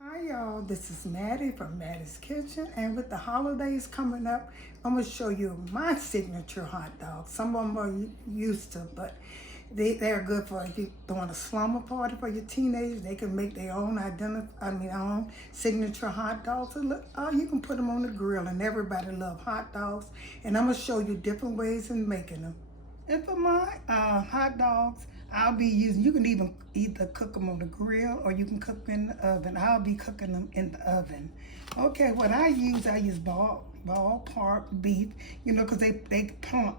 Hi y'all, this is Mattie from Mattie's Kitchen, and with the holidays coming up, I'm going to show you my signature hot dogs. Some of them are used to, but they're good for if you're throwing a slumber party for your teenagers. They can make their own own signature hot dogs. You can put them on the grill, and everybody loves hot dogs. And I'm going to show you different ways in making them. And for my hot dogs, I'll be using, you can either cook them on the grill or you can cook them in the oven. I'll be cooking them in the oven. Okay, what I use ballpark beef, because they plump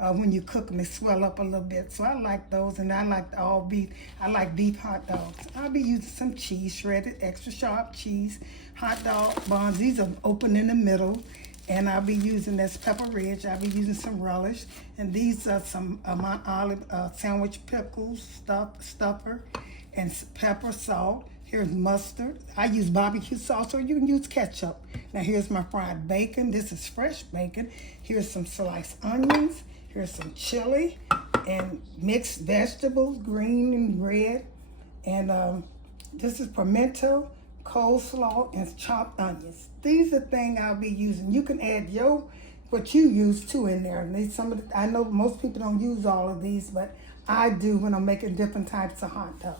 when you cook them. They swell up a little bit. So I like those, and I like the all beef. I like beef hot dogs. I'll be using some cheese, shredded, extra sharp cheese, hot dog buns. These are open in the middle. And I'll be using this pepper ridge. I'll be using some relish. And these are some my olive sandwich pickles, stuffer, and pepper, salt. Here's mustard. I use barbecue sauce, or you can use ketchup. Now here's my fried bacon. This is fresh bacon. Here's some sliced onions. Here's some chili and mixed vegetables, green and red. And this is pimento, coleslaw, and chopped onions. These are things I'll be using. You can add what you use too in there. And I know most people don't use all of these, but I do when I'm making different types of hot dogs.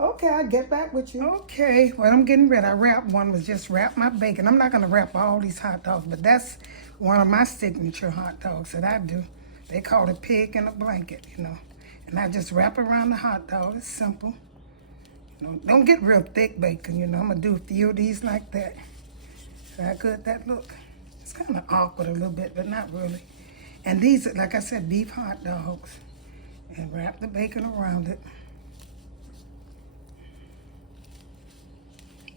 Okay, I'll get back with you. Okay, well, I'm getting ready. I wrapped one, was just wrap my bacon. I'm not gonna wrap all these hot dogs, but that's one of my signature hot dogs that I do. They call it pig in a blanket, And I just wrap around the hot dog. It's simple. Don't get real thick bacon, I'm gonna do a few of these like that. See how good that look? It's kind of awkward a little bit, but not really. And these are, like I said, beef hot dogs. And wrap the bacon around it.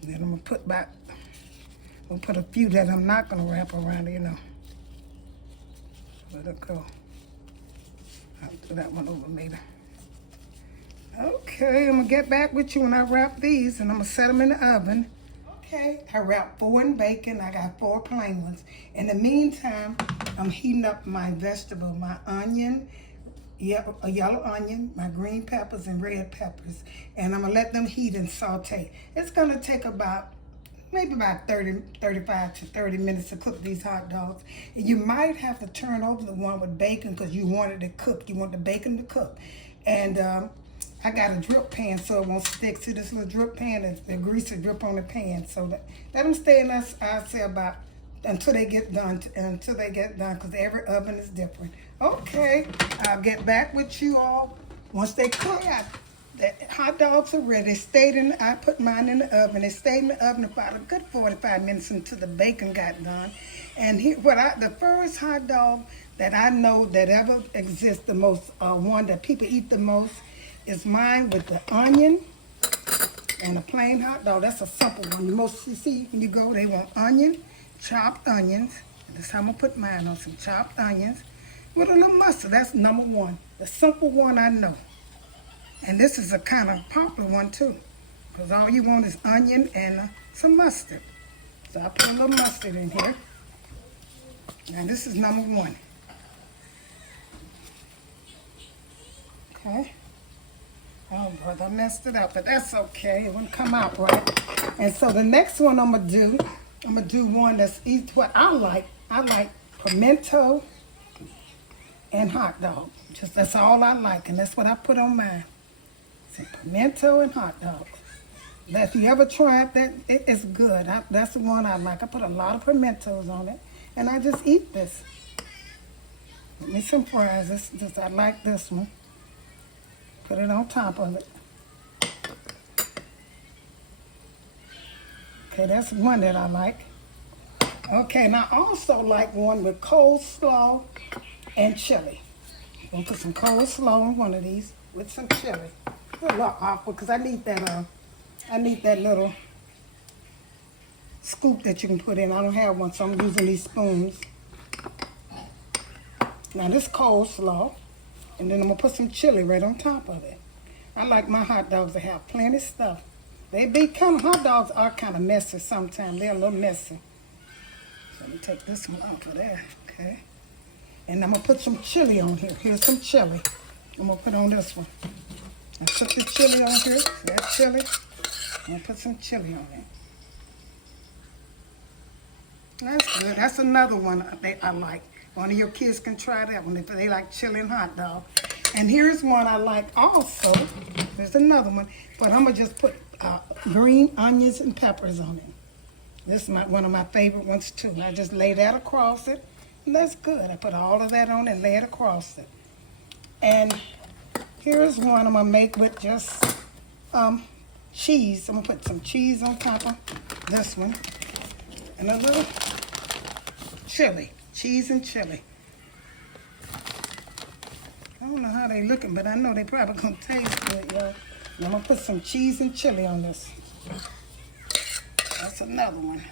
And then I'm gonna put a few that I'm not gonna wrap around it, Let it go. I'll do that one over later. Okay, I'm gonna get back with you when I wrap these, and I'm gonna set them in the oven. Okay, I wrapped 4 in bacon. I got 4 plain ones. In the meantime, I'm heating up my vegetable, my onion, a yellow onion, my green peppers and red peppers, and I'm gonna let them heat and saute. It's gonna take maybe about 35 to 30 minutes to cook these hot dogs. And you might have to turn over the one with bacon because you want it to cook. You want the bacon to cook. And I got a drip pan so it won't stick. See this little drip pan? The grease will drip on the pan. So let them stay in there, I'll say about until they get done, because every oven is different. Okay, I'll get back with you all once they cook. The hot dogs are ready. I put mine in the oven. They stayed in the oven about a good 45 minutes until the bacon got done. And here, the first hot dog that I know that ever exists, the most one that people eat the most, is mine with the onion and a plain hot dog. That's a simple one. You see when you go, they want onion, chopped onions. This is how I'm gonna put mine on, some chopped onions with a little mustard. That's number one, the simple one I know. And this is a kind of popular one too, because all you want is onion and some mustard. So I put a little mustard in here. Now this is number one. Okay. Oh, brother, I messed it up, but that's okay. It wouldn't come out right. And so the next one I'm gonna do one that's what I like. I like pimento and hot dog. That's all I like, and that's what I put on mine. See, pimento and hot dog. If you ever tried that, it's good. That's the one I like. I put a lot of pimentos on it, and I just eat this. Give me some fries. I like this one. Put it on top of it. Okay, that's one that I like. Okay, and I also like one with coleslaw and chili. I'm gonna put some coleslaw on one of these with some chili. It's a little awkward because I need that little scoop that you can put in. I don't have one, so I'm using these spoons. Now this coleslaw. And then I'm gonna put some chili right on top of it. I like my hot dogs to have plenty of stuff. Hot dogs are kind of messy sometimes. They're a little messy. So let me take this one off of there, okay? And I'm gonna put some chili on here. Here's some chili. I'm gonna put on this one. I put the chili on here. That chili. I'm gonna put some chili on it. That's good. That's another one I like. One of your kids can try that one if they like chili and hot dog. And here's one I like also. There's another one, but I'm gonna just put green onions and peppers on it. This is one of my favorite ones too. I just lay that across it. And that's good. I put all of that on and lay it across it. And here's one I'm gonna make with just cheese. I'm gonna put some cheese on top of this one. And a little chili, cheese and chili. I don't know how they looking, but I know they probably gonna taste good, y'all. I'm gonna put some cheese and chili on this. That's another one.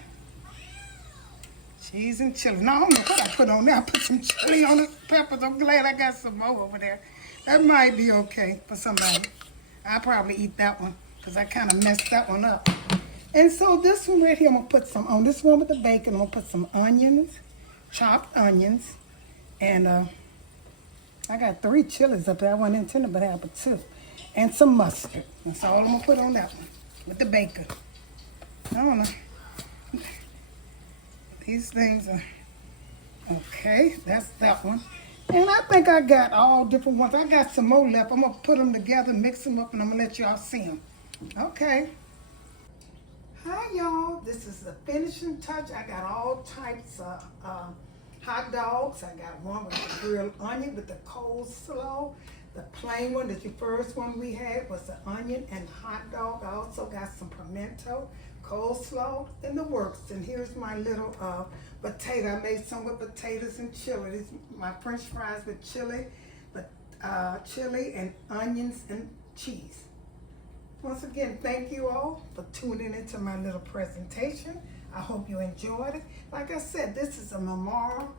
Cheese and chili. No, I don't know what I put on there. I put some chili on the peppers. I'm glad I got some more over there. That might be okay for somebody. I'll probably eat that one because I kind of messed that one up. And so this one right here, I'm going to put some on this one with the bacon. I'm going to put some onions, chopped onions, and I got 3 chilies up there. I wasn't intending but have 2. And some mustard. That's all I'm going to put on that one with the bacon. I don't know. These things are, okay, that's that one. And I think I got all different ones. I got some more left. I'm going to put them together, mix them up, and I'm going to let y'all see them. Okay. Hi, y'all. This is the finishing touch. I got all types of hot dogs. I got one with the grilled onion with the coleslaw. The plain one, the first one we had was the onion and hot dog. I also got some pimento, coleslaw, and the works. And here's my little potato. I made some with potatoes and chili. This is my French fries with chili, chili and onions and cheese. Once again, thank you all for tuning into my little presentation. I hope you enjoyed it. Like I said, this is a memorial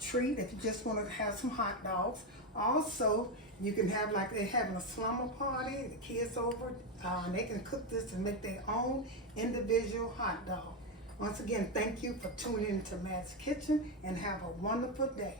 treat if you just want to have some hot dogs. Also, you can have, like they're having a slumber party, the kids over, and they can cook this and make their own individual hot dog. Once again, thank you for tuning into Mattie's Kitchen and have a wonderful day.